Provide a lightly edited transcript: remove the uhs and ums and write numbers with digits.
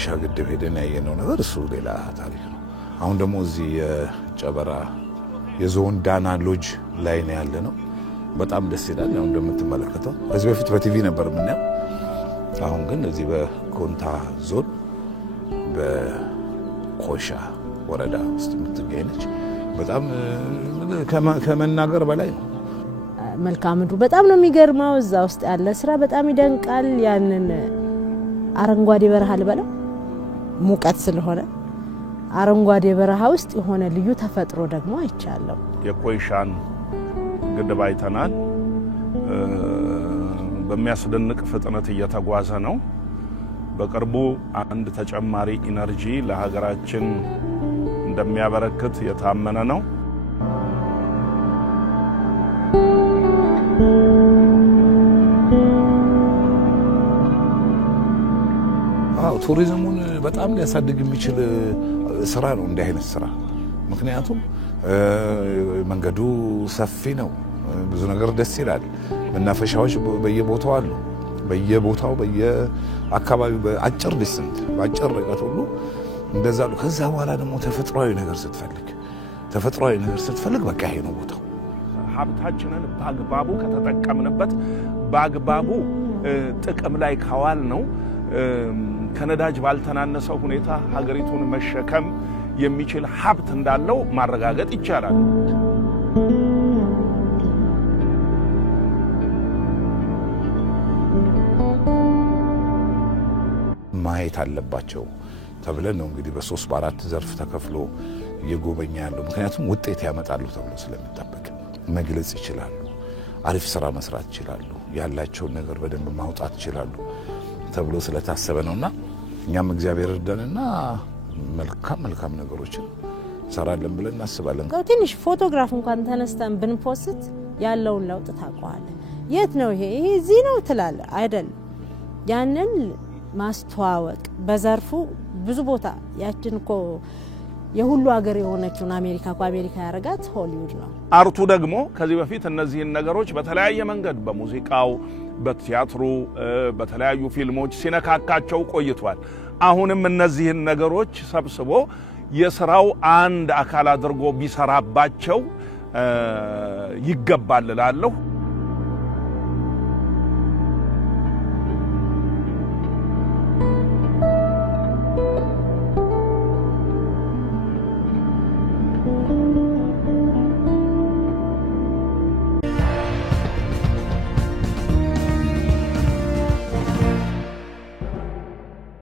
ኮይሻ ግድብ ሄደን ያየነው ነገር እሱ ሌላ ታሪክ ነው አሁን ደግሞ እዚህ የጨበራ የዞን ዳና ሎጅ ላይ ነው ያለነው በጣም ደስ ይላል ያው እንደምትመለከተው በዚህ በፊት በቲቪ ነበር ምናየው አሁን ግን እዚህ በኮንታ ዞን በኮይሻ ወረዳ ውስጥ የምትገኝች በጣም ከመናገር በላይ ነው መልካም ምድሩ በጣም ነው የሚገርመው እዛ ውስጥ ያለ ስራ በጣም ይደንቃል ያንን አረንጓዴ በረሃ ልበለው ሙቀት ስለሆነ አረንጓዴ በረሃ ውስጥ የሆነ ልዩ ተፈጥሮ ደግሞ አይቻለው የኮይሻን ግድብ አይተናል በሚያስደንቅ ፍጥነት እየተጓዘ ነው በቅርቡ አንድ ተጨማሪ ኢነርጂ ለሀገራችን እንደሚያበረክት የታመነ ነው ቱሪዝሙን በጣም ሊያሳድግ የሚችል ስራ ነው እንደ አይነት ስራ ምክንያቱም መንገዱ ሰፊ ነው ብዙ ነገር ደስ ይላል መናፈሻዎች በየቦታው አሉ በየቦታው በየአካባቢው በአጭር ዲስታንስ በአጭር ርቀት ሁሉ እንደዛ ነው ከዛ በኋላ ደግሞ ተፈጥሯዊ ነገር ስትፈልግ በቃ ይሄ ነው ቦታው ሀብታችንን ባግባቡ ከተጠቀምንበት ባግባቡ ጥቅም ላይ ካዋል ነው ከነዳጅ ባልተናነሰው ሁኔታ ሀገሪቱን መሸከም የሚችል ሀብት እንዳለው ማረጋገጥ ይቻላል ማየት አለባቸው ተብለን ነው እንግዲህ በ3 በ4 ዘርፍ ተከፍሎ እየጎበኛ ያለው ምክንያቱም ውጤት ያመጣሉ ተብሎ ስለሚጠበቅ መግለጽ ይችላሉ አሪፍ ስራ መስራት ይችላሉ ያላቸው ነገር በደንብ ማውጣት ይችላሉ ተብሎ ስለታሰበ ነውና እኛም እግዚአብሔር እርዳንና መልካም ነገሮችን ሰራለን ብለን እናስባለን ትንሽ ፎቶግራፍ እንኳን ተነስተን ብንፖስት ያለውን ለውጥ ታቋለ የት ነው ይሄ እዚህ ነው ትላል አይደል ያንን ማስተዋወቅ በዘርፉ ብዙ ቦታ ያችንኮ የሁሉ ሀገር የሆነችውን አሜሪካ ያረጋት ሆሊውድ ነው አርቱ ደግሞ ከዚህ በፊት እነዚህን ነገሮች በተለያየ መንገድ በሙዚቃው በቲያትሩ በተለያዩ ፊልሞች ሲነካካቸው ቆይቷል አሁንም እነዚህን ነገሮች ሰብስቦ የሥራው አንድ አካል አድርጎ ቢሰራባቸው ይገባል እላለሁ